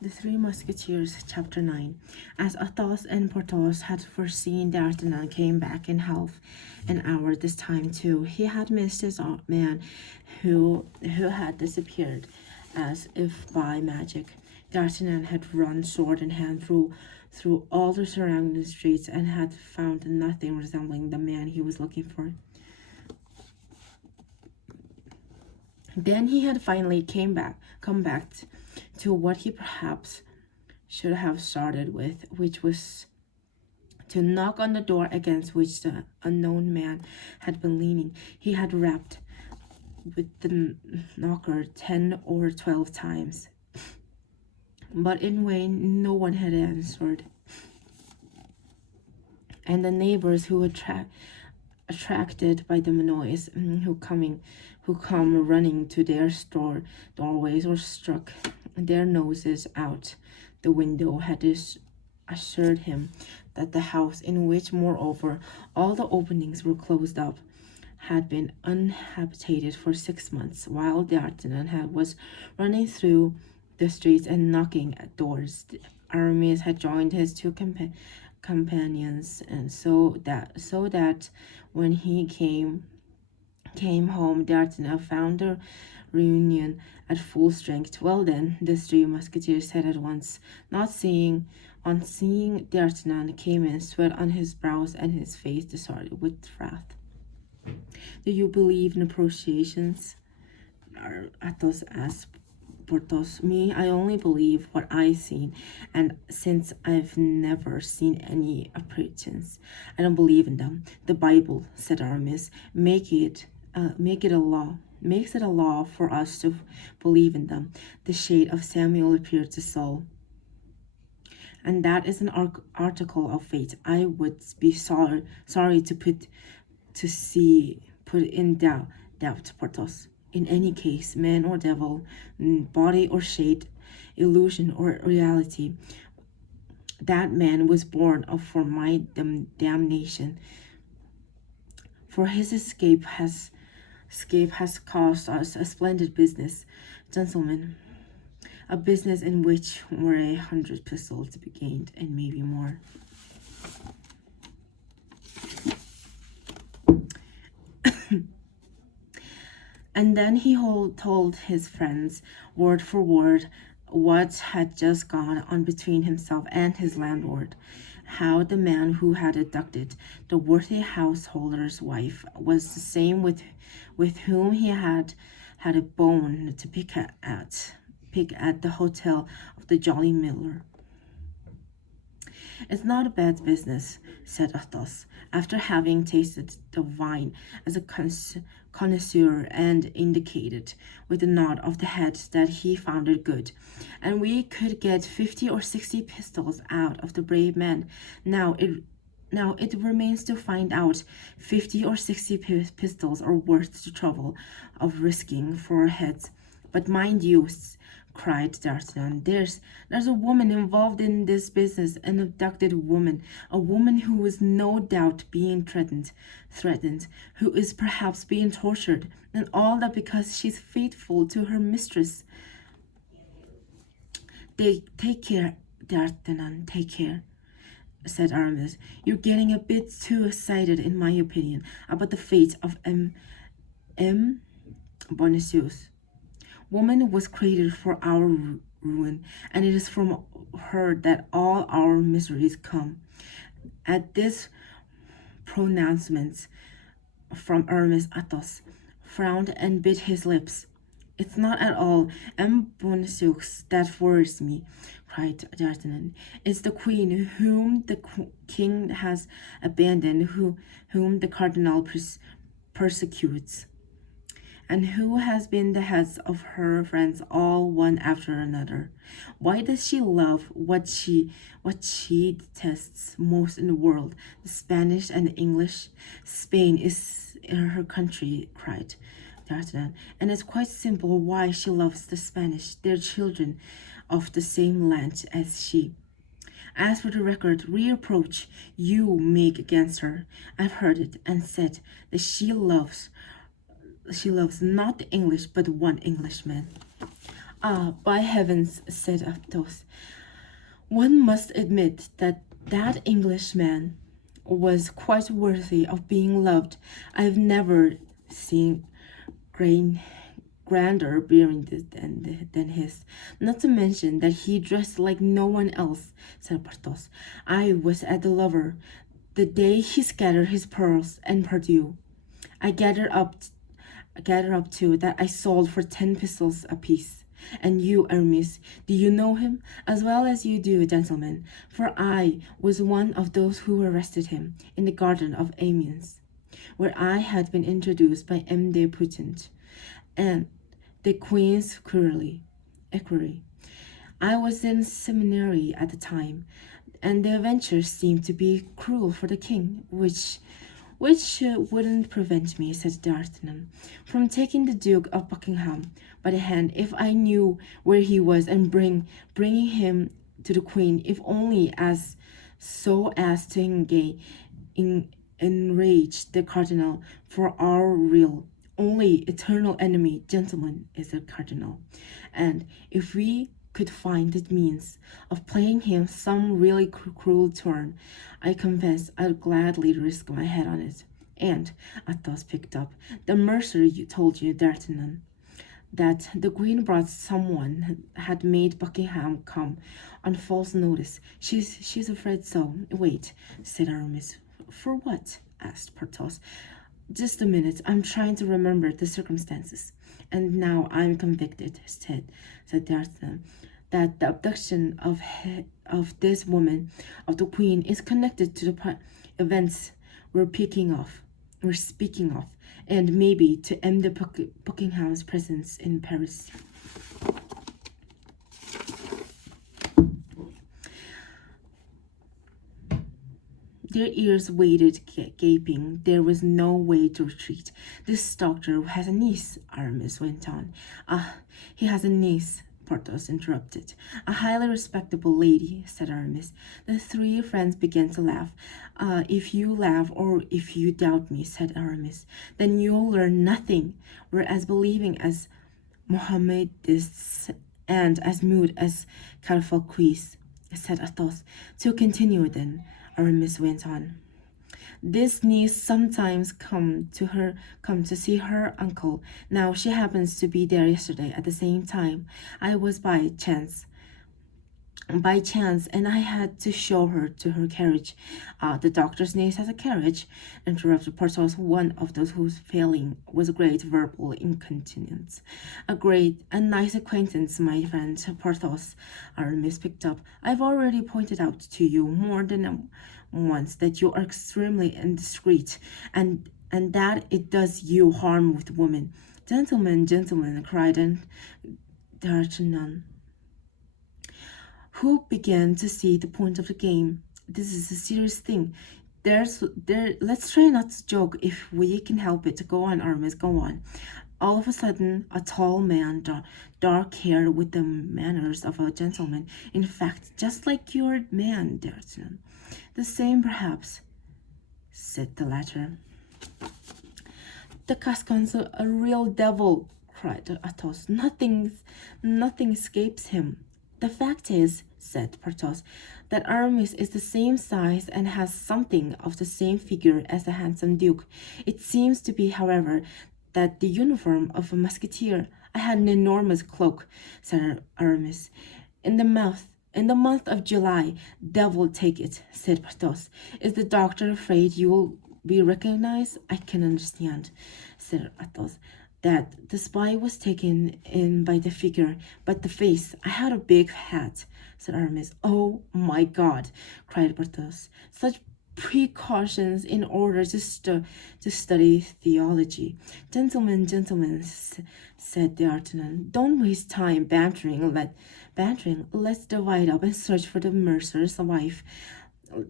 The Three Musketeers, Chapter 9. As Athos and Porthos had foreseen, D'Artagnan came back in half an hour this time too. He had missed his man who had disappeared as if by magic. D'Artagnan had run sword in hand through all the surrounding streets and had found nothing resembling the man he was looking for. Then he had finally come back to what he perhaps should have started with, which was to knock on the door against which the unknown man had been leaning. He had rapped with the knocker 10 or 12 times, but in vain. No one had answered, and the neighbors who attracted by the noise, who come running to their doorways or struck their noses out the window, had assured him that the house, in which moreover all the openings were closed up, had been uninhabited for 6 months, while D'Artagnan was running through the streets and knocking at doors. Aramis had joined his two companions, and so that when he came home, D'Artagnan found the reunion at full strength. Well then, the three musketeers said at once. On seeing D'Artagnan came in, sweat on his brows and his face distorted with wrath. Do you believe in appropriations? Athos asked Porthos. Me, I only believe what I've seen, and since I've never seen any appropriations, I don't believe in them. The Bible, said Aramis, makes it a law for us to believe in them. The shade of Samuel appeared to Saul, and that is an article of faith. I would be sorry to put in doubt, Porthos. In any case, man or devil, body or shade, illusion or reality, that man was born for my damnation. For his escape has cost us a splendid business, gentlemen, a business in which were 100 pistols to be gained, and maybe more. And then he told his friends, word for word, what had just gone on between himself and his landlord. How the man who had abducted the worthy householder's wife was the same with whom he had a bone to pick at the hotel of the Jolly Miller. It's not a bad business, said Athos, after having tasted the wine as a connoisseur and indicated with a nod of the head that he found it good. And we could get 50 or 60 pistols out of the brave man. Now it remains to find out 50 or 60 pistols are worth the trouble of risking for our heads. But mind you, cried D'Artagnan, there's a woman involved in this business, an abducted woman, a woman who is no doubt being threatened, who is perhaps being tortured, and all that because she's faithful to her mistress. Take care, D'Artagnan, take care, said Aramis. You're getting a bit too excited, in my opinion, about the fate of M. Bonacieux. Woman was created for our ruin, and it is from her that all our miseries come. At this pronouncement from Aramis, Athos frowned and bit his lips. It's not at all M. Bonacieux that worries me, cried D'Artagnan. It's the queen whom the king has abandoned, whom the cardinal persecutes, and who has been the heads of her friends all one after another. Why does she love what she detests most in the world, the Spanish and the English? Spain is her country, cried D'Artagnan, and it's quite simple why she loves the Spanish. They're children of the same land as she. As for the reproach you make against her, I've heard it and said that she loves not the English, but one Englishman. Ah, by heavens, said Athos. One must admit that that Englishman was quite worthy of being loved. I've never seen grain grander bearing than his. Not to mention that he dressed like no one else, said Porthos. I was at the Louvre the day he scattered his pearls and Perdue. I gathered up too that I sold for 10 pistols apiece. And you, Aramis, do you know him? As well as you do, gentlemen, for I was one of those who arrested him in the garden of Amiens, where I had been introduced by M. de Putant and the Queen's equerry. I was in seminary at the time, and the adventure seemed to be cruel for the king, which wouldn't prevent me, said D'Artagnan, from taking the Duke of Buckingham by the hand if I knew where he was and bringing him to the Queen, if only as so as to enrage the cardinal. For our real, only eternal enemy, gentlemen, is the cardinal, and if we could find the means of playing him some really cruel turn, I confess I'd gladly risk my head on it. And Athos picked up the mercer you told you, D'Artagnan, that the Queen brought someone had made Buckingham come on false notice. She's afraid so. Wait, said Aramis. For what? Asked Porthos. Just a minute. I'm trying to remember the circumstances. And now I'm convicted, said D'Artagnan, that the abduction of this woman, of the Queen, is connected to the events we're speaking of, and maybe to end the Buckingham's presence in Paris. Their ears waited, gaping. There was no way to retreat. This doctor has a niece, Aramis went on. Ah, he has a niece, Porthos interrupted. A highly respectable lady, said Aramis. The three friends began to laugh. If you laugh or if you doubt me, said Aramis, then you'll learn nothing. We're as believing as Mohammedists and as mute as Carfalquis, said Athos. To continue then, Aramis went on. This niece sometimes come to see her uncle. Now she happens to be there yesterday at the same time. I was by chance, and I had to show her to her carriage. The doctor's niece has a carriage, interrupted Porthos, one of those whose failing was great verbal incontinence. A nice acquaintance, my friend Porthos, Aramis picked up. I've already pointed out to you more than once that you are extremely indiscreet, and that it does you harm with women. Gentlemen, cried D'Artagnan, who began to see the point of the game. This is a serious thing. Let's try not to joke if we can help it. Go on, Aramis, go on. All of a sudden, a tall man, dark-haired, with the manners of a gentleman, in fact, just like your man, D'Artagnan. The same, perhaps, said the latter. The Gascon's a real devil, cried Athos. Nothing escapes him. The fact is, said Porthos, that Aramis is the same size and has something of the same figure as the handsome Duke. It seems to be, however, that the uniform of a musketeer. I had an enormous cloak, said Aramis. In the month of July, devil take it, said Porthos. Is the doctor afraid you will be recognized? I can understand, said Athos, that the spy was taken in by the figure, but the face. I had a big hat, said Aramis. Oh, my God, cried Porthos. Such precautions in order to study theology. Gentlemen, said D'Artagnan, don't waste time bantering. Let's divide up and search for the mercer's wife.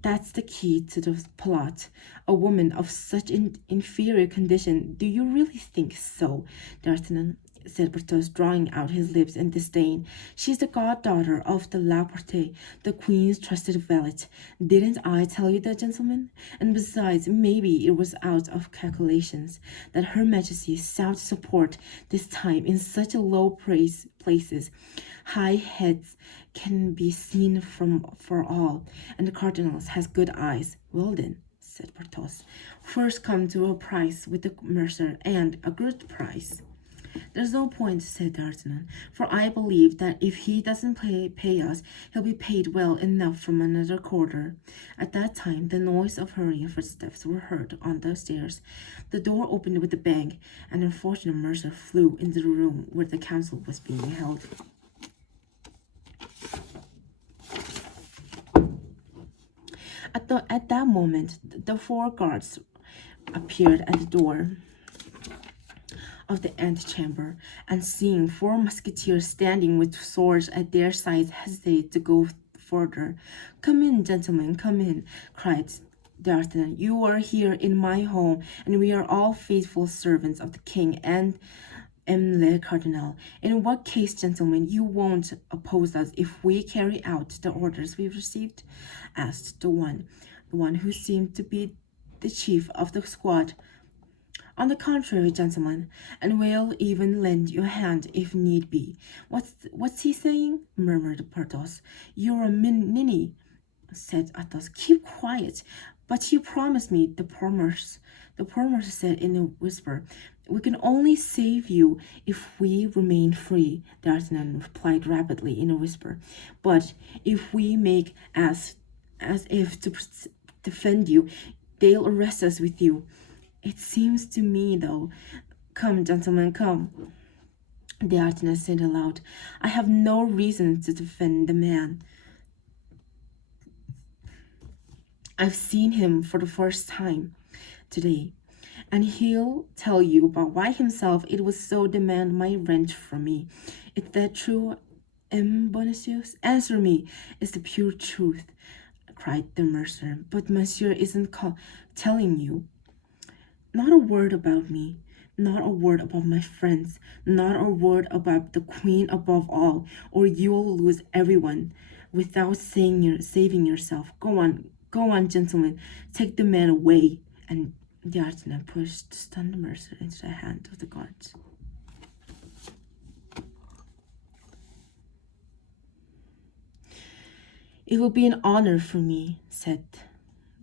That's the key to the plot. A woman of such inferior condition. Do you really think so, D'Artagnan? said Porthos, drawing out his lips in disdain. "She's the goddaughter of the Laporte, the queen's trusted valet. Didn't I tell you that, gentlemen? And besides, maybe it was out of calculations that Her Majesty sought support this time in such a low places. High heads can be seen from for all, and the cardinals has good eyes. Well then," said Porthos, "first come to a price with the mercer, and a good price." "There's no point," said D'Artagnan, "for I believe that if he doesn't pay us, he'll be paid well enough from another quarter." At that time, the noise of hurrying footsteps were heard on the stairs. The door opened with a bang, and the unfortunate mercer flew into the room where the council was being held. At that moment, the 4 guards appeared at the door of the antechamber, and seeing 4 musketeers standing with swords at their sides, hesitated to go further. "Come in, gentlemen, come in," cried D'Artagnan. "You are here in my home, and we are all faithful servants of the king and le cardinal. In what case, gentlemen, you won't oppose us if we carry out the orders we've received?" asked the one who seemed to be the chief of the squad. "On the contrary, gentlemen, and we'll even lend you a hand if need be." What's he saying?" murmured Porthos. "You're a ninny," said Athos. "Keep quiet." "But you promised me," the poor mercer said in a whisper. "We can only save you if we remain free," D'Artagnan replied rapidly in a whisper. "But if we make as if to defend you, they'll arrest us with you. It seems to me, though—" "Come, gentlemen, come," D'Artagnan said aloud. "I have no reason to defend the man. I've seen him for the first time today, and he'll tell you by himself it was so demand my rent from me. Is that true, Bonacieux? Answer me. It's the pure truth," cried the mercer. "But monsieur isn't telling you. Not a word about me, not a word about my friends, not a word about the queen above all, or you'll lose everyone without saving yourself. Go on, gentlemen, take the man away." And D'Artagnan pushed the stunned mercer into the hand of the guards. "It will be an honor for me," said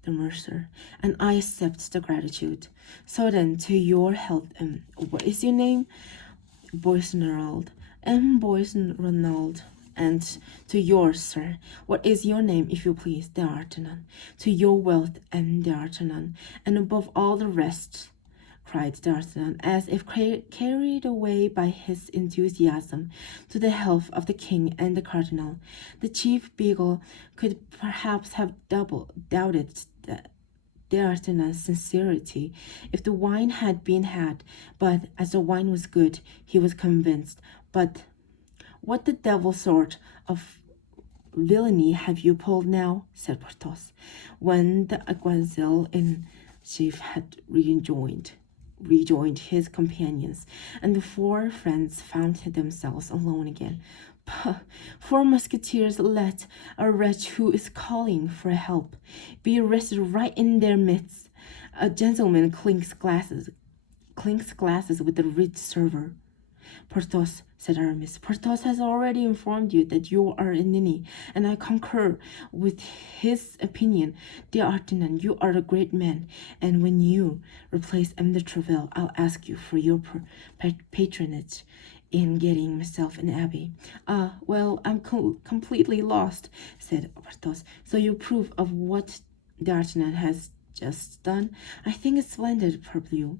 the mercer, "and I accept the gratitude. So then, to your health. What is your name?" "Boisronald." Boisronald. "And to yours, sir. What is your name, if you please?" "D'Artagnan." "To your wealth, D'Artagnan, and above all the rest," cried D'Artagnan, as if carried away by his enthusiasm, "to the health of the king and the cardinal." The chief beagle could perhaps have doubted D'Artagnan's sincerity if the wine had been had, but as the wine was good, he was convinced. "But what the devil sort of villainy have you pulled now?" said Porthos, when the alguazil in chief had rejoined his companions, and the 4 friends found themselves alone again. "Pah! 4 musketeers let a wretch who is calling for help be arrested right in their midst. A gentleman clinks glasses with the rich server." "Porthos," said Aramis, "Porthos has already informed you that you are a ninny, and I concur with his opinion. D'Artagnan, you are a great man, and when you replace M. de Treville, I'll ask you for your patronage in getting myself an abbey." "Ah, well, I'm completely lost," said Porthos. "So you approve of what D'Artagnan has just done?" "I think it's splendid, parbleu,"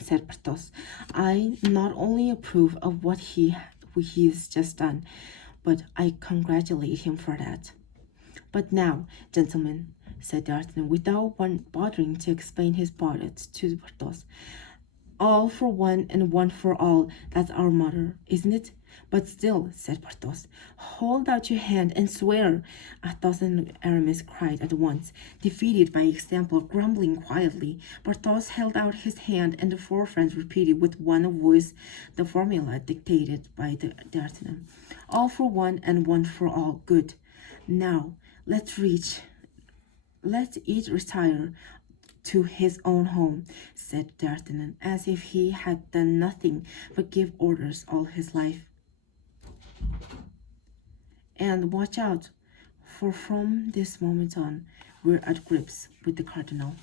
said Porthos. "I not only approve of what he's just done, but I congratulate him for that." "But now, gentlemen," said D'Artagnan, without bothering to explain his project to Porthos, All for one and one for all. That's our motto, isn't it? But still, said Porthos, hold out your hand and swear. Athos and Aramis cried at once, defeated by example, grumbling quietly. Porthos held out his hand, and the four friends repeated with one voice the formula dictated by D'Artagnan. All for one and one for all. Good. Now, let's each retire to his own home, said D'Artagnan, as if he had done nothing but give orders all his life. And watch out, for from this moment on, we're at grips with the cardinal.